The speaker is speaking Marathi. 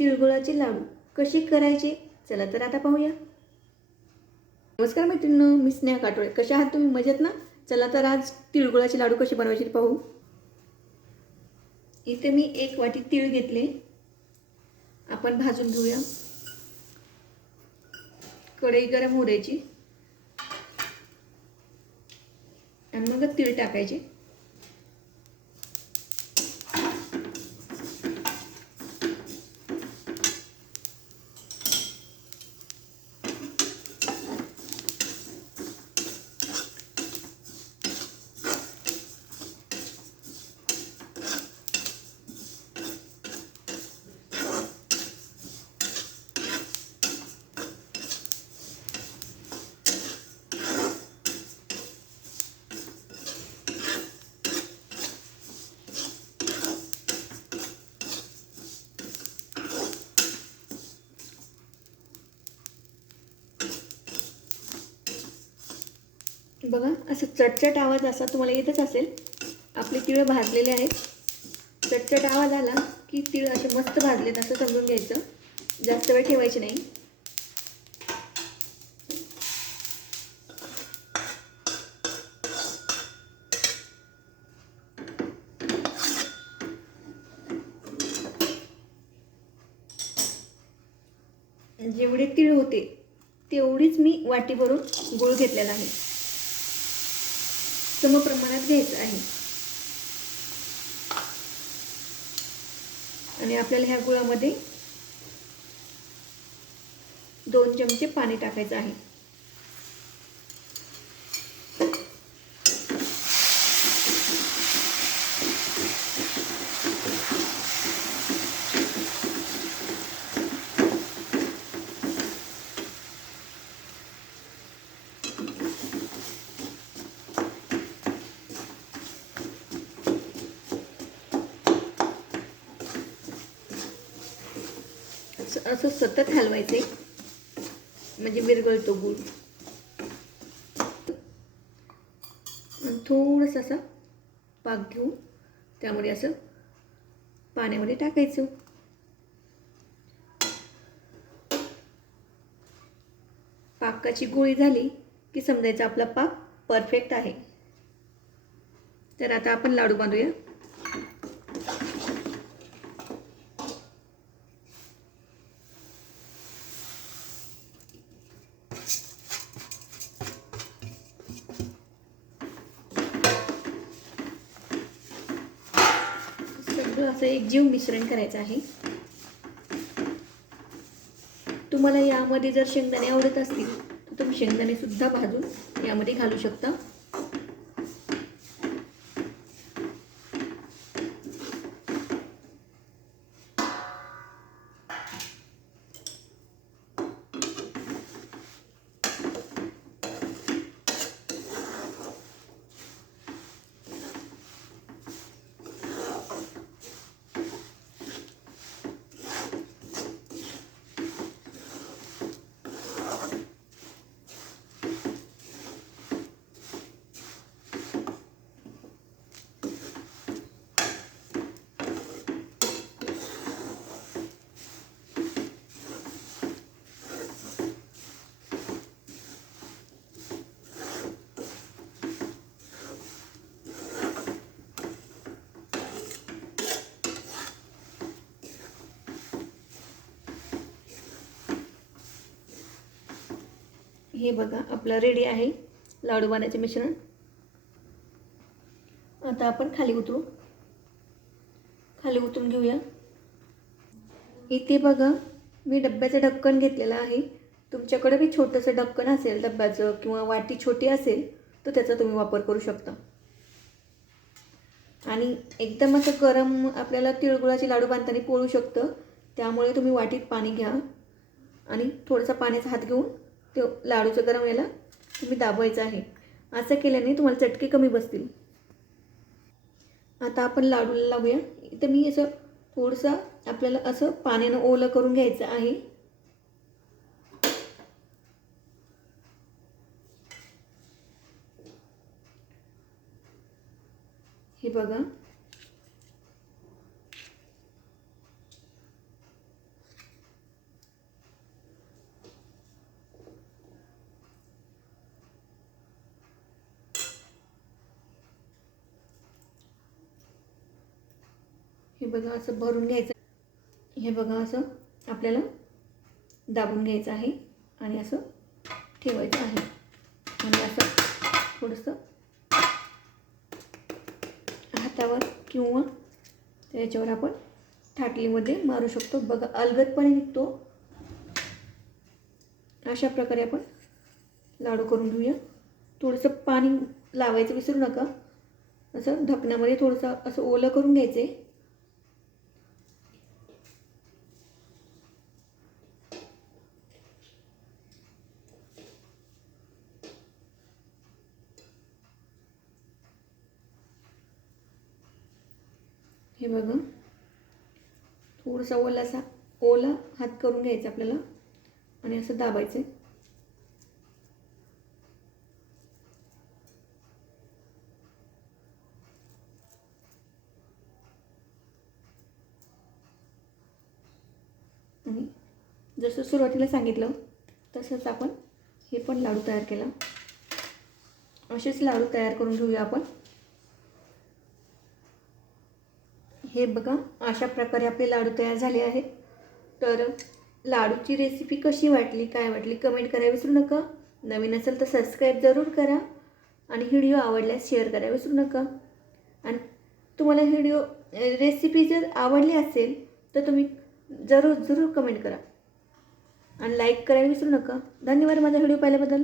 तिळगुळाचे लाडू कसे करायचे? चला तर आता पाहूया. नमस्कार मैत्रिणी मी स्नेहा काटोळे. कशा आहात तुम्ही? मजेत ना? चला तर आज तिळगुळाचे लाडू कसे बनवायचे पाहू. इथे मी एक वाटी तीळ घेतले. आपण भाजून घेऊया. कढई गरम होऊ द्यायची. आणि मग तीळ टाकायचे. बघा असं चटचट आवाज असा तुम्हाला येतच असेल. आपले तिळ भाजलेले आहेत. चटचट आवाज आला की तिळ असे मस्त भाजलेत असं समजून घ्यायचं. जास्त वेळ ठेवायचे नाही. जेवढे तीळ होते तेवढीच मी वाटीभरून गूळ घेतलेला आहे. समप्रमाणात घ्यायचं आहे. आणि आपल्याला ह्या गुळामध्ये दोन चमचे पाणी टाकायचं आहे. असं सतत हलवायचे. म्हणजे विरघळतो गुळ. आणि थोडंसं असं पाक घेऊ त्यामध्ये असं पाण्यामध्ये टाकायचं. पाकाची गोळी झाली की समजायचं आपला पाक परफेक्ट आहे. तर आता आपण लाडू बांधूया. असं एक जीव मिश्रण करायचं आहे. तुम्हाला यामध्ये जर शेंगदाणे आवडत असतील तर तुम्ही शेंगदाणे सुद्धा भाजून यामध्ये घालू शकता. हे बघा आपलं रेडी आहे. लाडू बांधायचे मिश्रण. आता आपण खाली उतरू. खाली उतरून घेऊया. इथे बघा मी डब्याचं ढक्कन घेतलेलं आहे. तुमच्याकडे बी छोटंसं ढक्कन असेल डब्याचं किंवा वाटी छोटी असेल तर त्याचा तुम्ही वापर करू शकता. आणि एकदम असं गरम आपल्याला तिळगुळाचे लाडू बांधताना पोळू शकतं. त्यामुळे तुम्ही वाटीत पाणी घ्या. आणि थोडासा पाण्याचा हात घेऊन ते लाडूचं गरम याला तुम्ही दाबवायचं आहे. असं केल्याने तुम्हाला चटके कमी बसतील. आता आपण लाडूला लावूया. इथं मी असं थोडंसं आपल्याला असं पाण्यानं ओलं करून घ्यायचं आहे. हे बघा. बघा असं भरून घ्यायचं. हे बघा असं आपल्याला दाबून घ्यायचं आहे आणि असं ठेवायचं आहे. आणि असं थोडंसं हातावर किंवा त्याच्यावर आपण थाटलीमध्ये मारू शकतो. बघा अलगदपणे निघतो. अशा प्रकारे आपण लाडू करून घेऊया. थोडंसं पाणी लावायचं विसरू नका. असं ढकण्यामध्ये थोडंसं असं ओलं करून घ्यायचं. आहे हे बघा थोडासा ओलासा ओला हात करून घ्यायचा आपल्याला. आणि असं दाबायचं आहे आणि जसं सुरुवातीला सांगितलं तसंच आपण हे पण लाडू तयार केला. असेच लाडू तयार करून घेऊया आपण. हे बघा अशा प्रकारे आपले लाडू तयार झाले आहेत. तर लाडूची रेसिपी कशी वाटली काय वाटली कमेंट करायला विसरू नका. नवीन असेल तर सबस्क्राईब जरूर करा आणि व्हिडिओ आवडल्यास शेअर करायला विसरू नका. आणि तुम्हाला व्हिडिओ रेसिपी जर आवडली असेल तर तुम्ही जरूर जरूर कमेंट करा. आणि लाईक करायला विसरू नका. धन्यवाद माझा व्हिडिओ पाहिल्याबद्दल.